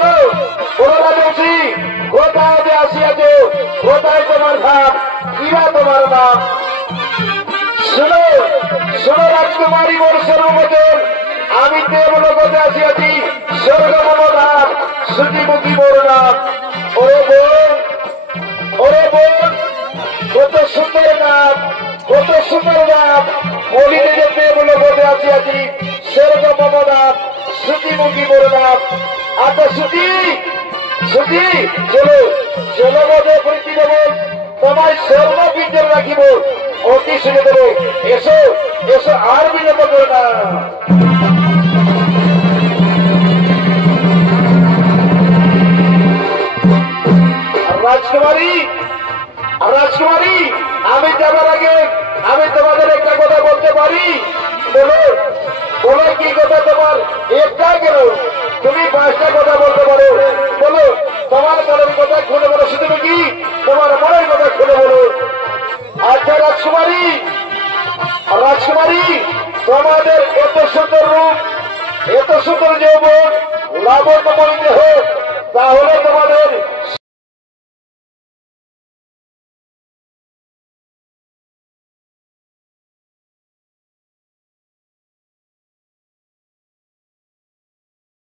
বলো বলো রাজবংশী, কোথায় যে আসিয়াছ, কোথায় তোমার ঘাট, কিরা তোমার নাম? শোনো শোনো রাজকুমারী মোর সর্ববচন, আমি দেবলোকে আসিয়াছি, স্বর্গ মম ধাম, শ্রুতিমুখী মোর নাম। ওরে বোন, ওরে বোন, কত সুন্দর নাম, কত সুন্দর নাম, বলিতে যে দেবলোকে আসিয়াছি, স্বর্গ মম ধাম, শ্রুতিমুখী মোর নাম। আচ্ছা শ্রুতি, শ্রুতি, চলো চলো বোধে প্রীতি দেব, তোমায় সর্ববিন্দর রাখিব, অতি শুনে দেব। এসো এসো, আর বিলম্ব করো না। রাজকুমারী, রাজকুমারী, আমি যাবার আগে আমি তোমাদের একটা কথা বলতে পারি? বলো বলো, কি কথা তোমার? একটা কেন, তুমি 5টা কথা বলতে পারো। বলো, তোমার মনের কথা খুলে বলো। শুধু কি তোমার মনের কথা খুলে বলো। আচ্ছা রাজকুমারী, রাজকুমারী, তোমাদের এত সুন্দর রূপ, এত সুন্দর যৌবন, লাবণ্যময় দেহ, তাহলে তোমাদের